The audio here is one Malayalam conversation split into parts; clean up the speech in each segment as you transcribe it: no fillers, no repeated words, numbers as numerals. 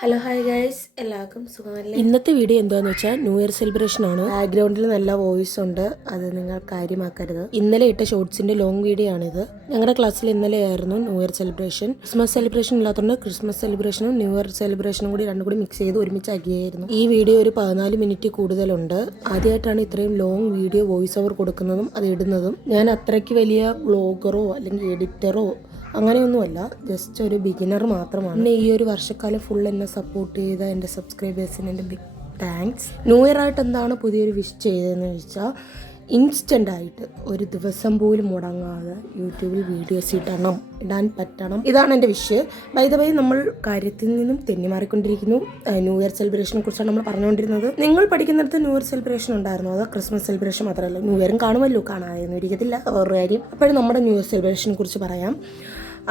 ഹലോ ഹായ് ഗൈസ്, എല്ലാവർക്കും സുഖമല്ലേ? ഇന്നത്തെ വീഡിയോ എന്താണെന്ന് വെച്ചാൽ ന്യൂ ഇയർ സെലിബ്രേഷൻ ആണ്. ബാക്ക്ഗ്രൗണ്ടിൽ നല്ല വോയിസ് ഉണ്ട്, അത് നിങ്ങൾ കാര്യമാക്കരുത്. ഇന്നലെ ഇട്ട ഷോർട്സിന്റെ ലോങ് വീഡിയോ ആണിത്. ഞങ്ങളുടെ ക്ലാസ്സിൽ ഇന്നലെ ആയിരുന്നു new year celebration. Christmas celebration ഇല്ലാത്തതുകൊണ്ട് ക്രിസ്മസ് സെലിബ്രേഷനും ന്യൂ ഇയർ സെലിബ്രേഷനും കൂടി രണ്ടും കൂടി മിക്സ് ചെയ്ത് ഒരുമിച്ചാക്കിയായിരുന്നു. ഈ വീഡിയോ ഒരു 14 മിനിറ്റ് കൂടുതലുണ്ട്. ആദ്യമായിട്ടാണ് ഇത്രയും ലോങ് വീഡിയോ വോയിസ് ഓവർ കൊടുക്കുന്നതും അത് ഇടുന്നതും. ഞാൻ അത്രയ്ക്ക് വലിയ വ്ളോഗറോ അല്ലെങ്കിൽ എഡിറ്ററോ അങ്ങനെയൊന്നുമല്ല, ജസ്റ്റ് ഒരു ബിഗിനർ മാത്രമാണ്. പിന്നെ ഈ ഒരു വർഷക്കാലം ഫുൾ എന്നെ സപ്പോർട്ട് ചെയ്ത എൻ്റെ സബ്സ്ക്രൈബേഴ്സിന് എൻ്റെ ബിഗ് താങ്ക്സ്. ന്യൂ ഇയർ ആയിട്ട് എന്താണ് പുതിയൊരു വിഷ് ചെയ്തതെന്ന് വെച്ചാൽ, ഇൻസ്റ്റൻ്റ് ആയിട്ട് ഒരു ദിവസം പോലും മുടങ്ങാതെ യൂട്യൂബിൽ വീഡിയോസ് ഇടാൻ പറ്റണം. ഇതാണ് എൻ്റെ വിഷ്. ബൈ ദ വേ, നമ്മൾ കാര്യത്തിൽ നിന്നും തെന്നിമാറിക്കൊണ്ടിരിക്കുന്നു. ന്യൂ ഇയർ സെലിബ്രേഷനെ കുറിച്ചാണ് നമ്മൾ പറഞ്ഞുകൊണ്ടിരുന്നത്. നിങ്ങൾ പഠിക്കുന്നിടത്ത് ന്യൂ ഇയർ സെലിബ്രേഷൻ ഉണ്ടായിരുന്നു? അതോ ക്രിസ്മസ് സെലിബ്രേഷൻ മാത്രമല്ല, ന്യൂ ഇയറും കാണുമല്ലോ? കാണാതെയൊന്നും ഇരിക്കത്തില്ല, വേറൊരു കാര്യം. അപ്പോഴും നമ്മുടെ ന്യൂ ഇയർ സെലിബ്രേഷനെ കുറിച്ച് പറയാം.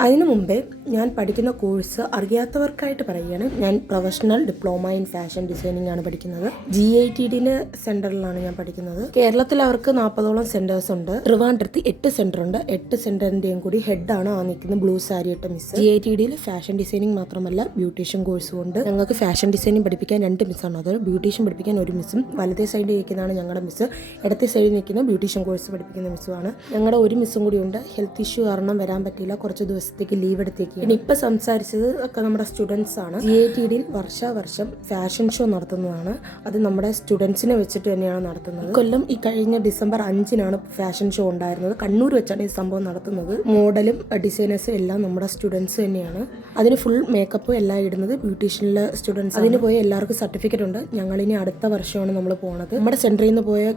അതിനു മുമ്പേ ഞാൻ പഠിക്കുന്ന കോഴ്സ് അറിയാത്തവർക്കായിട്ട് പറയുകയാണ്. ഞാൻ professional diploma in fashion designing ആണ് പഠിക്കുന്നത്. GITD സെന്ററിലാണ് ഞാൻ പഠിക്കുന്നത്. കേരളത്തിൽ അവർക്ക് 40ഓളം സെന്റേഴ്സ് ഉണ്ട്. ട്രിവാൻഡ്രത്ത് 8 സെന്റർ ഉണ്ട്. 8 സെന്ററിന്റെയും കൂടി ഹെഡാണ് ആ നിൽക്കുന്ന ബ്ലൂ സാരി ഇട്ട മിസ്. GITD ഫാഷൻ ഡിസൈനിങ് മാത്രമല്ല ബ്യൂട്ടീഷ്യൻ കോഴ്സും ഉണ്ട്. ഞങ്ങൾക്ക് ഫാഷൻ ഡിസൈനിങ് പഠിപ്പിക്കാൻ 2 മിസ്സാണ്. അതായത് ബ്യൂട്ടീഷ്യൻ പഠിപ്പിക്കാൻ 1 മിസ്സും, വലതേ സൈഡിൽ നിൽക്കുന്നതാണ് ഞങ്ങളുടെ മിസ്സ്. ഇടത്തെ സൈഡിൽ നിൽക്കുന്ന ബ്യൂട്ടീഷ്യൻ കോഴ്സ് പഠിപ്പിക്കുന്ന മിസ്സുമാണ്. ഞങ്ങളുടെ 1 മിസ്സും കൂടി ഉണ്ട്. ഹെൽത്ത് ഇഷ്യൂ കാരണം വരാൻ പറ്റിയില്ല, കുറച്ച് ദിവസത്തേക്ക് ലീവ് എടുത്തേക്ക്. പിന്നെ ഇപ്പം സംസാരിച്ചത് ഒക്കെ നമ്മുടെ സ്റ്റുഡൻസ് ആണ്. GITD വർഷം ഫാഷൻ ഷോ നടത്തുന്നതാണ്. അത് നമ്മുടെ സ്റ്റുഡൻസിനെ വെച്ചിട്ട് തന്നെയാണ് നടത്തുന്നത്. കൊല്ലം ഈ കഴിഞ്ഞ ഡിസംബർ 5-നാണ് ഫാഷൻ ഷോ ഉണ്ടായിരുന്നത്. കണ്ണൂർ വെച്ചാണ് ഈ സംഭവം നടത്തുന്നത്. മോഡലും ഡിസൈനേഴ്സും എല്ലാം നമ്മുടെ സ്റ്റുഡൻസ് തന്നെയാണ്. അതിന് ഫുൾ മേക്കപ്പും എല്ലാം ഇടുന്നത് ബ്യൂട്ടീഷ്യനിലെ സ്റ്റുഡൻസ്. അതിന് പോയ എല്ലാവർക്കും സർട്ടിഫിക്കറ്റ് ഉണ്ട്. ഞങ്ങളിനി അടുത്ത വർഷമാണ് നമ്മൾ പോകുന്നത്. നമ്മുടെ സെൻറ്ററിൽ നിന്ന് പോയ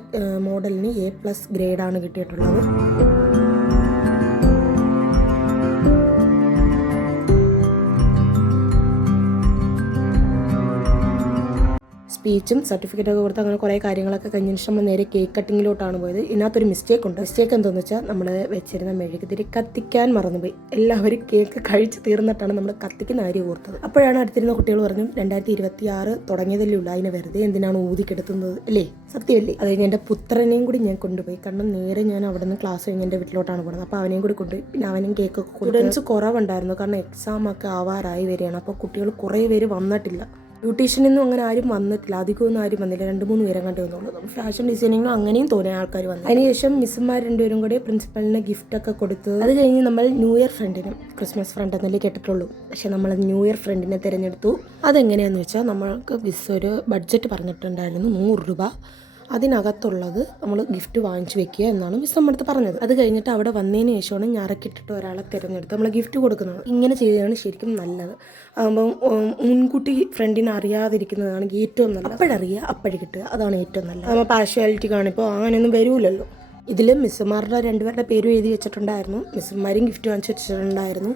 മോഡലിന് A+ ഗ്രേഡാണ് കിട്ടിയിട്ടുള്ളത്. സ്പീച്ചും സർട്ടിഫിക്കറ്റൊക്കെ കൊടുത്ത് അങ്ങനെ കുറേ കാര്യങ്ങളൊക്കെ കഴിഞ്ഞ ശേഷം നമ്മൾ നേരെ കേക്ക് കട്ടിങ്ങിലോട്ടാണ് പോയത്. ഇതിനകത്തൊരു മിസ്റ്റേക്ക് ഉണ്ട്. മിസ്റ്റേക്ക് എന്താണെന്ന് വെച്ചാൽ, നമ്മൾ വെച്ചിരുന്ന മെഴുകുതിരി കത്തിക്കാൻ മറന്നുപോയി. എല്ലാവരും കേക്ക് കഴിച്ച് തീർന്നിട്ടാണ് നമ്മൾ കത്തിക്കുന്ന കാര്യം ഓർത്തത്. അപ്പോഴാണ് അടുത്തിരുന്ന കുട്ടികൾ പറഞ്ഞു, 2026 തുടങ്ങിയതല്ലേ ഉള്ളൂ, അതിനെ വെറുതെ എന്തിനാണ് ഊതിക്കെടുത്തുന്നത് അല്ലേ? സത്യമല്ലേ? അത് കഴിഞ്ഞ് എൻ്റെ പുത്രനെയും കൂടി ഞാൻ കൊണ്ടുപോയി. കാരണം നേരെ ഞാൻ അവിടെ നിന്ന് ക്ലാസ് കഴിഞ്ഞ് എൻ്റെ വീട്ടിലോട്ടാണ് പോകുന്നത്. അപ്പോൾ അവനെയും കൂടി കൊണ്ടുപോയി. പിന്നെ അവനും കേക്കൊക്കെ കൊടുത്തു. സ്റ്റുഡൻസ് കുറവുണ്ടായിരുന്നു, കാരണം എക്സാം ഒക്കെ ആവാറായി വരികയാണ്. അപ്പോൾ കുട്ടികൾ കുറേ പേര് വന്നിട്ടില്ല. ബ്യൂട്ടീഷ്യനൊന്നും അങ്ങനെ ആരും വന്നിട്ടില്ല, അധികമൊന്നും ആരും വന്നില്ല. 2-3 പേരെ കണ്ടേ വന്നുള്ളൂ. ഫാഷൻ ഡിസൈനിങ്ങിനും അങ്ങനെയും തോന്നിയ ആൾക്കാർ വന്നു. അതിനുശേഷം മിസ്സുമാർ 2 പേരും കൂടി പ്രിൻസിപ്പലിന് ഗിഫ്റ്റൊക്കെ കൊടുത്തു. അത് കഴിഞ്ഞ് നമ്മൾ ന്യൂ ഇയർ ഫ്രണ്ടിനും, ക്രിസ്മസ് ഫ്രണ്ട് എന്നല്ലേ കേട്ടിട്ടുള്ളൂ, പക്ഷെ നമ്മൾ ന്യൂ ഇയർ ഫ്രണ്ടിനെ തിരഞ്ഞെടുത്തു. അതെങ്ങനെയാണെന്ന് വെച്ചാൽ, നമ്മൾക്ക് മിസ് ഒരു ബഡ്ജറ്റ് പറഞ്ഞിട്ടുണ്ടായിരുന്നു, 100 രൂപ. അതിനകത്തുള്ളത് നമ്മൾ ഗിഫ്റ്റ് വാങ്ങിച്ചു വെക്കുക എന്നാണ് മിസ് നമ്മുടെ അടുത്ത് പറഞ്ഞത്. അത് കഴിഞ്ഞിട്ട് അവിടെ വന്നതിന് ശേഷമാണ് ഞറക്കിട്ടിട്ട് ഒരാളെ തിരഞ്ഞെടുത്ത് നമ്മൾ ഗിഫ്റ്റ് കൊടുക്കുന്നത്. ഇങ്ങനെ ചെയ്തതാണ് ശരിക്കും നല്ലത്. ആകുമ്പം മുൻകൂട്ടി ഫ്രണ്ടിനെ അറിയാതിരിക്കുന്നതാണ് ഏറ്റവും നല്ലത്. അപ്പോഴറിയുക അപ്പോഴേ കിട്ടുക, അതാണ് ഏറ്റവും നല്ലത്. നമ്മൾ പാർഷ്യാലിറ്റി കാണിപ്പോൾ അങ്ങനെയൊന്നും വരൂലല്ലോ. ഇതിൽ മിസ്സുമാരുടെ 2 പേരുടെ പേരും എഴുതി വെച്ചിട്ടുണ്ടായിരുന്നു. മിസ്സുമാരും ഗിഫ്റ്റ് വാങ്ങിച്ചു വെച്ചിട്ടുണ്ടായിരുന്നു.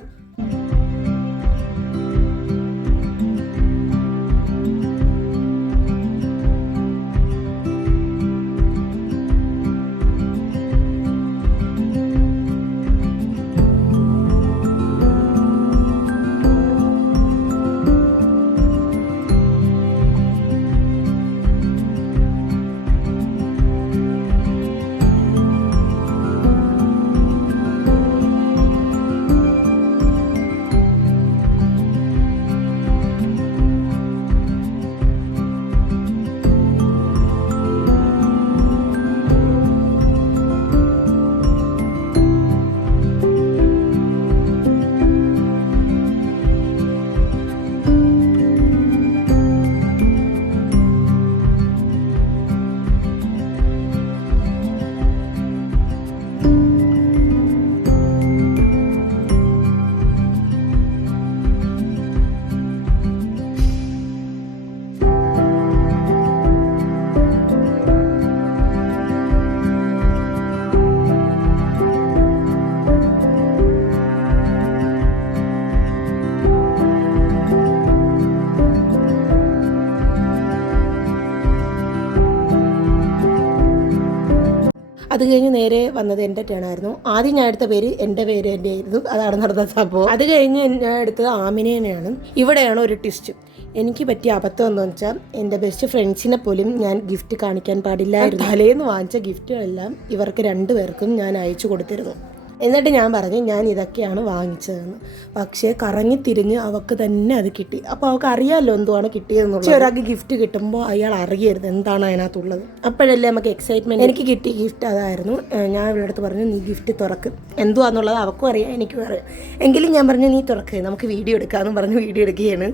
അത് കഴിഞ്ഞ് നേരെ വന്നത് എൻ്റെ ടേണായിരുന്നു. ആദ്യം ഞാൻ എടുത്ത പേര് എൻ്റെ ആയിരുന്നു. അതാണ് നടന്ന സംഭവം. അത് കഴിഞ്ഞ് ഞാൻ എടുത്തത് ആമിനേനെയാണ്. ഇവിടെയാണ് ഒരു ട്വിസ്റ്റ്. എനിക്ക് പറ്റിയ അബദ്ധം എന്താണെന്ന് വെച്ചാൽ, എൻ്റെ ബെസ്റ്റ് ഫ്രണ്ട്സിനെ പോലും ഞാൻ ഗിഫ്റ്റ് കാണിക്കാൻ പാടില്ലായിരുന്നു. തലേന്ന് വാങ്ങിച്ച ഗിഫ്റ്റുകളെല്ലാം ഇവർക്ക് 2 പേർക്കും ഞാൻ അയച്ചു കൊടുത്തിരുന്നു. എന്നിട്ട് ഞാൻ പറഞ്ഞു ഞാൻ ഇതൊക്കെയാണ് വാങ്ങിച്ചതെന്ന്. പക്ഷേ കറങ്ങി തിരിഞ്ഞ് അവൾക്ക് തന്നെ അത് കിട്ടി. അപ്പോൾ അവൾക്ക് അറിയാമല്ലോ എന്തുവാണ് കിട്ടിയതെന്നുള്ളത്. പക്ഷേ ഒരാൾക്ക് ഗിഫ്റ്റ് കിട്ടുമ്പോൾ അയാൾ അറിയരുത് എന്താണ് അതിനകത്തുള്ളത്. അപ്പോഴല്ലേ നമുക്ക് എക്സൈറ്റ്മെൻറ്റ്. എനിക്ക് കിട്ടിയ ഗിഫ്റ്റ് അതായിരുന്നു. ഞാൻ ഇവിടെ അടുത്ത് പറഞ്ഞു നീ ഗിഫ്റ്റ് തുറക്ക്, എന്തുവാന്നുള്ളത് അവൾക്കും അറിയാം എനിക്കും അറിയാം. എങ്കിലും ഞാൻ പറഞ്ഞു നീ തുറക്ക്, നമുക്ക് വീഡിയോ എടുക്കാമെന്ന് പറഞ്ഞ് വീഡിയോ എടുക്കുകയാണ്.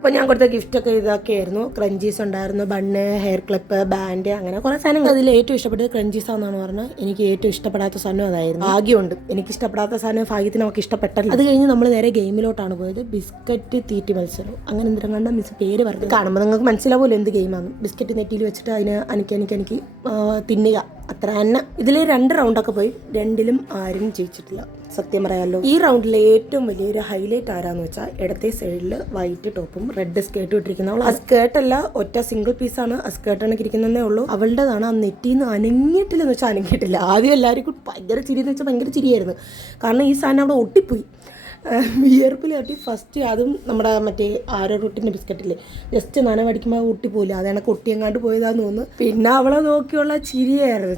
അപ്പോൾ ഞാൻ കൊടുത്ത ഗിഫ്റ്റൊക്കെ ഇതൊക്കെയായിരുന്നു. ക്രഞ്ചീസ് ഉണ്ടായിരുന്നു, ബണ്ണ്, ഹെയർ ക്ലിപ്പ്, ബാൻഡ്, അങ്ങനെ കുറേ സാധനങ്ങൾ. അതിൽ ഏറ്റവും ഇഷ്ടപ്പെട്ടത് ക്രഞ്ചീസാണെന്നാണ് പറഞ്ഞത്. എനിക്ക് ഏറ്റവും ഇഷ്ടപ്പെടാത്ത സാധനം അതായിരുന്നു. ഭാഗ്യമുണ്ട്, എനിക്ക് ഇഷ്ടപ്പെടാത്ത സാധനം ഭാഗ്യത്തിന് നമുക്ക് ഇഷ്ടപ്പെട്ടല്ലോ. അത് കഴിഞ്ഞ് നമ്മൾ നേരെ ഗെയിമിലോട്ടാണ് പോയത്. ബിസ്ക്കറ്റ് തീറ്റി മത്സരം അങ്ങനെ എന്തെങ്കിലും കണ്ട മിസ് പേര് പറഞ്ഞു. കാണുമ്പോൾ നിങ്ങൾക്ക് മനസ്സിലാവുമല്ലോ എന്ത് ഗെയിമാണ്. ബിസ്ക്കറ്റ് നെറ്റിയിൽ വെച്ചിട്ട് അതിന് എനിക്ക് തിന്നുക, അത്ര തന്നെ. ഇതിൽ 2 റൗണ്ടൊക്കെ പോയി, 2ലും ആരും ജയിച്ചിട്ടില്ല സത്യം പറയാമല്ലോ. ഈ റൗണ്ടിലെ ഏറ്റവും വലിയൊരു ഹൈലൈറ്റ് ആരാന്ന് വെച്ചാൽ ഇടത്തെ സൈഡിൽ വൈറ്റ് ടോപ്പും റെഡ് സ്കേർട്ടും ഇട്ടിരിക്കുന്നവൾ. ആ സ്കേർട്ടല്ല, ഒറ്റ സിംഗിൾ പീസാണ്. ആ സ്കേർട്ടാണ് ഇരിക്കുന്നതേ ഉള്ളൂ. അവളുടേതാണ്. ആ നെറ്റിന്ന് അനങ്ങിയിട്ടില്ലെന്ന് വെച്ചാൽ അനങ്ങിയിട്ടില്ല. ആദ്യം എല്ലാവർക്കും ഭയങ്കര ചിരിയെന്ന് വെച്ചാൽ ഭയങ്കര ചിരിയായിരുന്നു. കാരണം ഈ സാധനം അവിടെ ഒട്ടിപ്പോയി, വിയർപ്പിൽ തട്ടി. ഫസ്റ്റ് അതും നമ്മുടെ മറ്റേ ആരോ റൂട്ടിൻ്റെ ബിസ്ക്കറ്റില്ലേ, ജസ്റ്റ് നനവടിക്കുമ്പോൾ ഒട്ടിപ്പോയില്ല, അത് കണക്ക് ഒട്ടിയെങ്ങാണ്ട് പോയതാന്ന് തോന്നുന്നു. പിന്നെ അവളെ നോക്കിയുള്ള ചിരിയായിരുന്നു.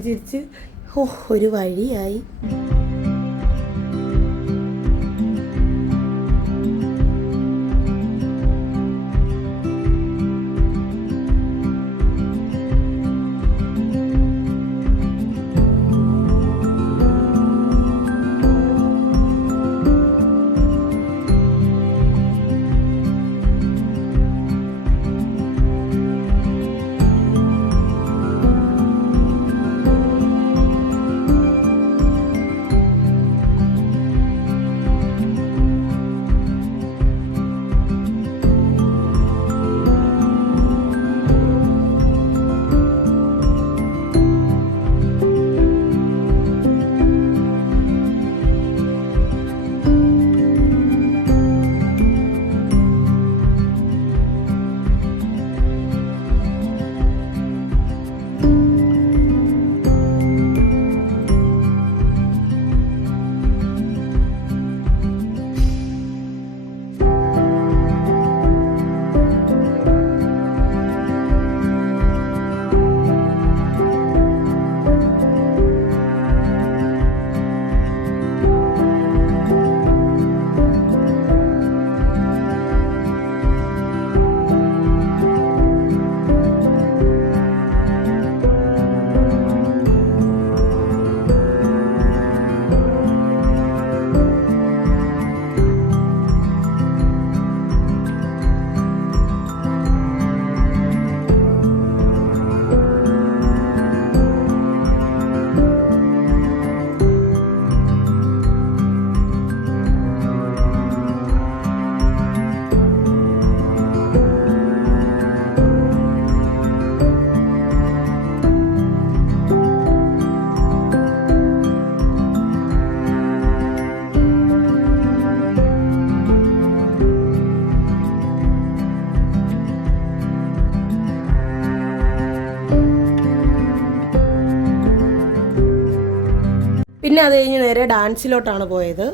ചിരിച്ച് ഒരു വഴിയായി. പിന്നെ അത് കഴിഞ്ഞ് നേരെ ഡാൻസിലോട്ടാണ് പോയത്.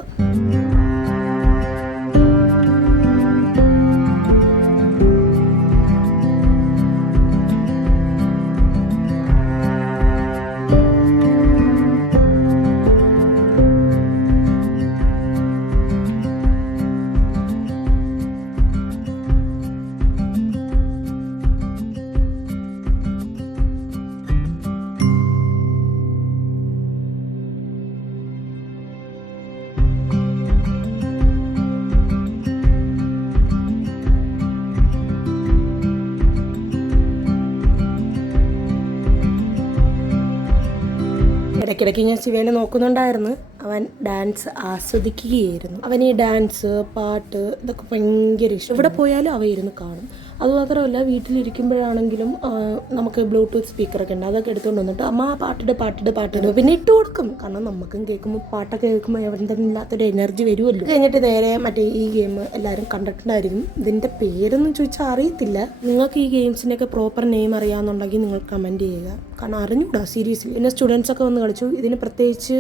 ഇടയ്ക്കിടയ്ക്ക് ഞാൻ ശിവേനെ നോക്കുന്നുണ്ടായിരുന്നു. അവൻ ഡാൻസ് ആസ്വദിക്കുകയായിരുന്നു. അവൻ ഈ ഡാൻസ്, പാട്ട് ഇതൊക്കെ ഭയങ്കര ഇഷ്ടം. എവിടെ പോയാലും അവ ഇരുന്ന് കാണും. അതുമാത്രമല്ല, വീട്ടിലിരിക്കുമ്പോഴാണെങ്കിലും നമുക്ക് ബ്ലൂടൂത്ത് സ്പീക്കറൊക്കെ ഉണ്ട്, അതൊക്കെ എടുത്തുകൊണ്ട് വന്നിട്ട് അമ്മ പാട്ടിട് പിന്നെ ഇട്ട് കൊടുക്കും. കാരണം നമുക്കും കേൾക്കുമ്പോൾ പാട്ടൊക്കെ കേൾക്കുമ്പോൾ എവിടെന്തെങ്കിലും ഇല്ലാത്തൊരു എനർജി വരുമല്ലോ. കഴിഞ്ഞിട്ട് നേരെ മറ്റേ ഈ ഗെയിം എല്ലാവരും കണ്ടിട്ടുണ്ടായിരിക്കും. ഇതിൻ്റെ പേരൊന്നും ചോദിച്ചാൽ അറിയത്തില്ല. നിങ്ങൾക്ക് ഈ ഗെയിംസിൻ്റെയൊക്കെ പ്രോപ്പർ നെയിം അറിയാമെന്നുണ്ടെങ്കിൽ നിങ്ങൾ കമൻറ്റ് ചെയ്യുക. കാരണം അറിഞ്ഞൂടാ സീരിയസ്ലി. പിന്നെ സ്റ്റുഡൻസൊക്കെ വന്ന് കളിച്ചു. ഇതിന് പ്രത്യേകിച്ച്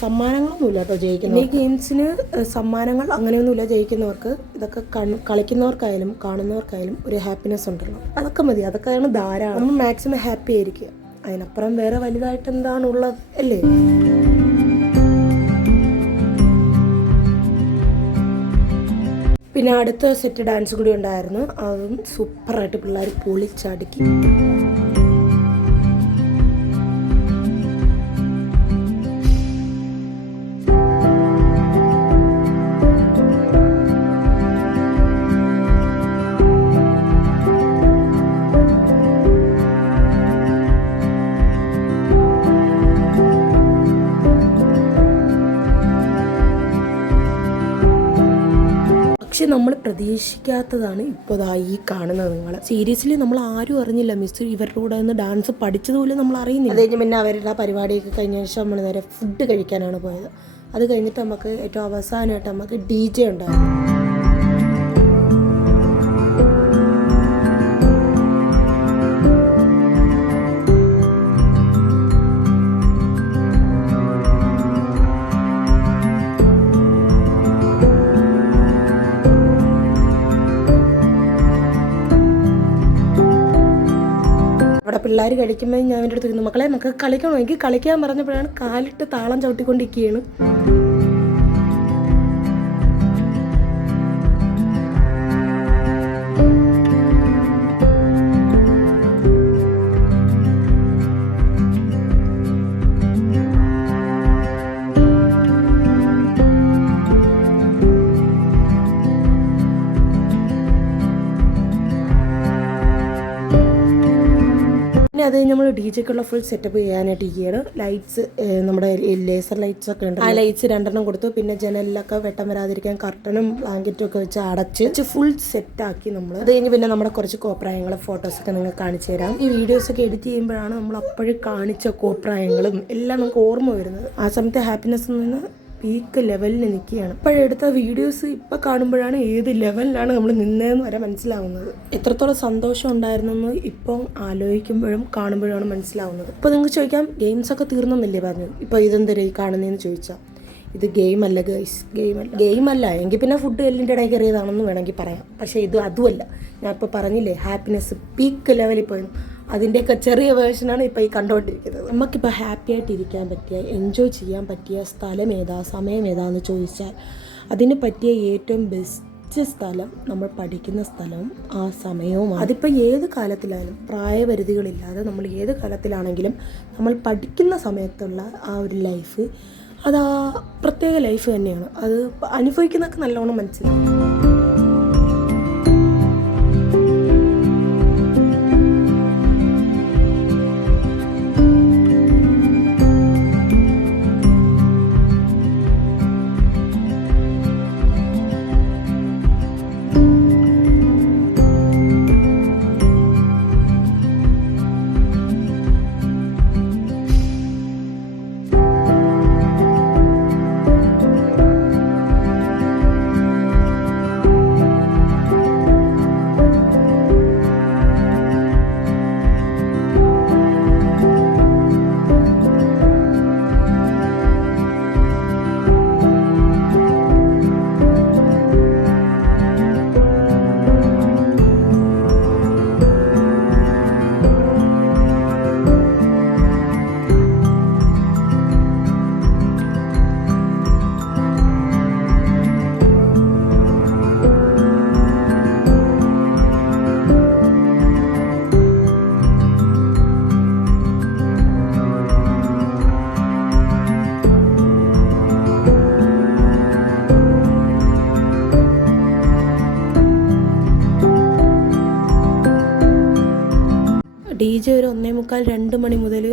സമ്മാനങ്ങളൊന്നുമില്ല കേട്ടോ ജയിക്കുന്നത്. ഈ ഗെയിംസിന് സമ്മാനങ്ങൾ അങ്ങനെയൊന്നുമില്ല ജയിക്കുന്നവർക്ക്. ഇതൊക്കെ കളിക്കുന്നവർക്കായാലും കാണുന്നവർക്കായാലും ഒരു ഹാപ്പിനെസ് ഉണ്ടല്ലോ, അതൊക്കെ മതി. അതൊക്കെയാണ് ധാരാളം. നമ്മൾ മാക്സിമം ഹാപ്പി ആയിരിക്കുക. അതിനപ്പുറം വേറെ വലുതായിട്ട് എന്താണുള്ളത് അല്ലേ? പിന്നെ അടുത്ത സെറ്റ് ഡാൻസ് കൂടി ഉണ്ടായിരുന്നു. അതും സൂപ്പറായിട്ട് പിള്ളേർ പൊളിച്ചടുക്കി. പക്ഷെ നമ്മൾ പ്രതീക്ഷിക്കാത്തതാണ് ഇപ്പോൾ ഈ കാണുന്നത്. നിങ്ങൾ സീരിയസ്ലി നമ്മൾ ആരും അറിഞ്ഞില്ല. മിസ് ഇവരുടെ കൂടെ നിന്ന് ഡാൻസ് പഠിച്ചതുപോലും നമ്മൾ അറിയുന്നില്ല. അത് കഴിഞ്ഞ് പിന്നെ അവരുടെ പരിപാടിയൊക്കെ കഴിഞ്ഞ ശേഷം നമ്മൾ നേരെ ഫുഡ് കഴിക്കാനാണ് പോയത്. അത് കഴിഞ്ഞിട്ട് നമുക്ക് ഏറ്റവും അവസാനമായിട്ട് നമുക്ക് DJ ഉണ്ടായിരുന്നു. അവിടെ പിള്ളേർ കഴിക്കുമ്പോൾ ഞാൻ എൻ്റെ അടുത്ത് ചോദിക്കുന്നു, മക്കളെ നമുക്ക് കളിക്കണോ? എനിക്ക് കളിക്കാൻ പറഞ്ഞപ്പോഴാണ് കാലിട്ട് താളം ചവിട്ടിക്കൊണ്ടിരിക്കുകയാണ്. പിന്നെ അത് നമ്മൾ DJക്കുള്ള ഫുൾ സെറ്റപ്പ് ചെയ്യാനായിട്ട് ഇരിക്കുകയാണ്. ലൈറ്റ്സ് നമ്മുടെ ലേസർ ലൈറ്റ്സ് ഒക്കെ ഉണ്ട്. ആ ലൈറ്റ്സ് 2 കൊടുത്തു. പിന്നെ ജനലിലൊക്കെ വെട്ടം വരാതിരിക്കാൻ കർട്ടനും ബ്ലാങ്കറ്റും ഒക്കെ വെച്ച് അടച്ച് ഫുൾ സെറ്റാക്കി നമ്മൾ. അത് കഴിഞ്ഞ് പിന്നെ നമ്മുടെ കുറച്ച് കോപ്രായങ്ങളും ഫോട്ടോസൊക്കെ നിങ്ങൾക്ക് കാണിച്ചു തരാം. ഈ വീഡിയോസൊക്കെ എഡിറ്റ് ചെയ്യുമ്പോഴാണ് നമ്മൾ അപ്പോഴും കാണിച്ച കോപ്രായങ്ങളും എല്ലാം നമുക്ക് ഓർമ്മ വരുന്നത്. ആ സമയത്തെ ഹാപ്പിനെസ് നിന്ന് പീക്ക് ലെവലിൽ നിൽക്കുകയാണ്. ഇപ്പോഴെടുത്ത വീഡിയോസ് ഇപ്പം കാണുമ്പോഴാണ് ഏത് ലെവലിലാണ് നമ്മൾ നിന്നതെന്ന് വരെ മനസ്സിലാവുന്നത്. എത്രത്തോളം സന്തോഷം ഉണ്ടായിരുന്നെന്ന് ഇപ്പം ആലോചിക്കുമ്പോഴും കാണുമ്പോഴാണ് മനസ്സിലാവുന്നത്. ഇപ്പോൾ നിങ്ങൾക്ക് ചോദിക്കാം, ഗെയിംസൊക്കെ തീർന്നെന്നല്ലേ പറഞ്ഞു, ഇപ്പോൾ ഇതെന്തര ഈ കാണുന്നതെന്ന് ചോദിച്ചാൽ, ഇത് ഗെയിമല്ല ഗൈസ്, ഗെയിമല്ല എങ്കിൽ പിന്നെ ഫുഡ് എല്ലിൻ്റെ ഇടയിൽ കയറിയതാണെന്ന് വേണമെങ്കിൽ പറയാം. പക്ഷേ ഇത് അതുമല്ല. ഞാൻ ഇപ്പോൾ പറഞ്ഞില്ലേ, ഹാപ്പിനെസ് പീക്ക് ലെവലിൽ പോയിരുന്നു. അതിൻ്റെയൊക്കെ ചെറിയ വേർഷനാണ് ഇപ്പോൾ ഈ കണ്ടുകൊണ്ടിരിക്കുന്നത്. നമുക്കിപ്പോൾ ഹാപ്പി ആയിട്ടിരിക്കാൻ പറ്റിയ, എൻജോയ് ചെയ്യാൻ പറ്റിയ സ്ഥലം ഏതാ, സമയം ഏതാന്ന് ചോദിച്ചാൽ അതിന് പറ്റിയ ഏറ്റവും ബെസ്റ്റ് സ്ഥലം നമ്മൾ പഠിക്കുന്ന സ്ഥലവും ആ സമയവുമാണ്. അതിപ്പോൾ ഏത് കാലത്തിലായാലും പ്രായപരിധികളില്ലാതെ നമ്മൾ ഏത് കാലത്തിലാണെങ്കിലും നമ്മൾ പഠിക്കുന്ന സമയത്തുള്ള ആ ഒരു ലൈഫ് അത് ആ പ്രത്യേക ലൈഫ് തന്നെയാണ്. അത് അനുഭവിക്കുന്നതൊക്കെ നല്ലോണം മനസ്സിലാവും. DJ ഒരു 1:45-2 മണി മുതൽ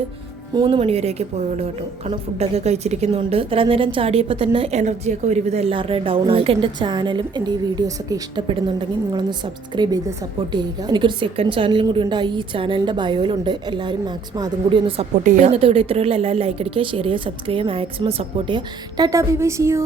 3 മണി വരെയൊക്കെ പോയുള്ളൂ കേട്ടോ. കാരണം ഫുഡൊക്കെ കഴിച്ചിരിക്കുന്നുണ്ട്. ഇത്ര നേരം ചാടിയപ്പോൾ തന്നെ എനർജിയൊക്കെ ഒരുവിധം എല്ലാവരുടെയും ഡൗൺ ആയി. എൻ്റെ ചാനലും എൻ്റെ ഈ വീഡിയോസൊക്കെ ഇഷ്ടപ്പെടുന്നുണ്ടെങ്കിൽ നിങ്ങളൊന്ന് സബ്സ്ക്രൈബ് ചെയ്ത് സപ്പോർട്ട് ചെയ്യുക. എനിക്കൊരു സെക്കൻഡ് ചാനലും കൂടി ഉണ്ട്, ഈ ചാനലിൻ്റെ ബയോയിലുണ്ട്. എല്ലാവരും മാക്സിമം അതും കൂടി ഒന്ന് സപ്പോർട്ട് ചെയ്യുക. ഇന്നത്തെ വീഡിയോ ഇത്രയുള്ള എല്ലാവരും ലൈക്ക് അടിക്കുക, ഷെയർ ചെയ്യുക, സബ്സ്ക്രൈബ് ചെയ്യുക, മാക്സിമം സപ്പോർട്ട് ചെയ്യുക. Tata bye bye, see U.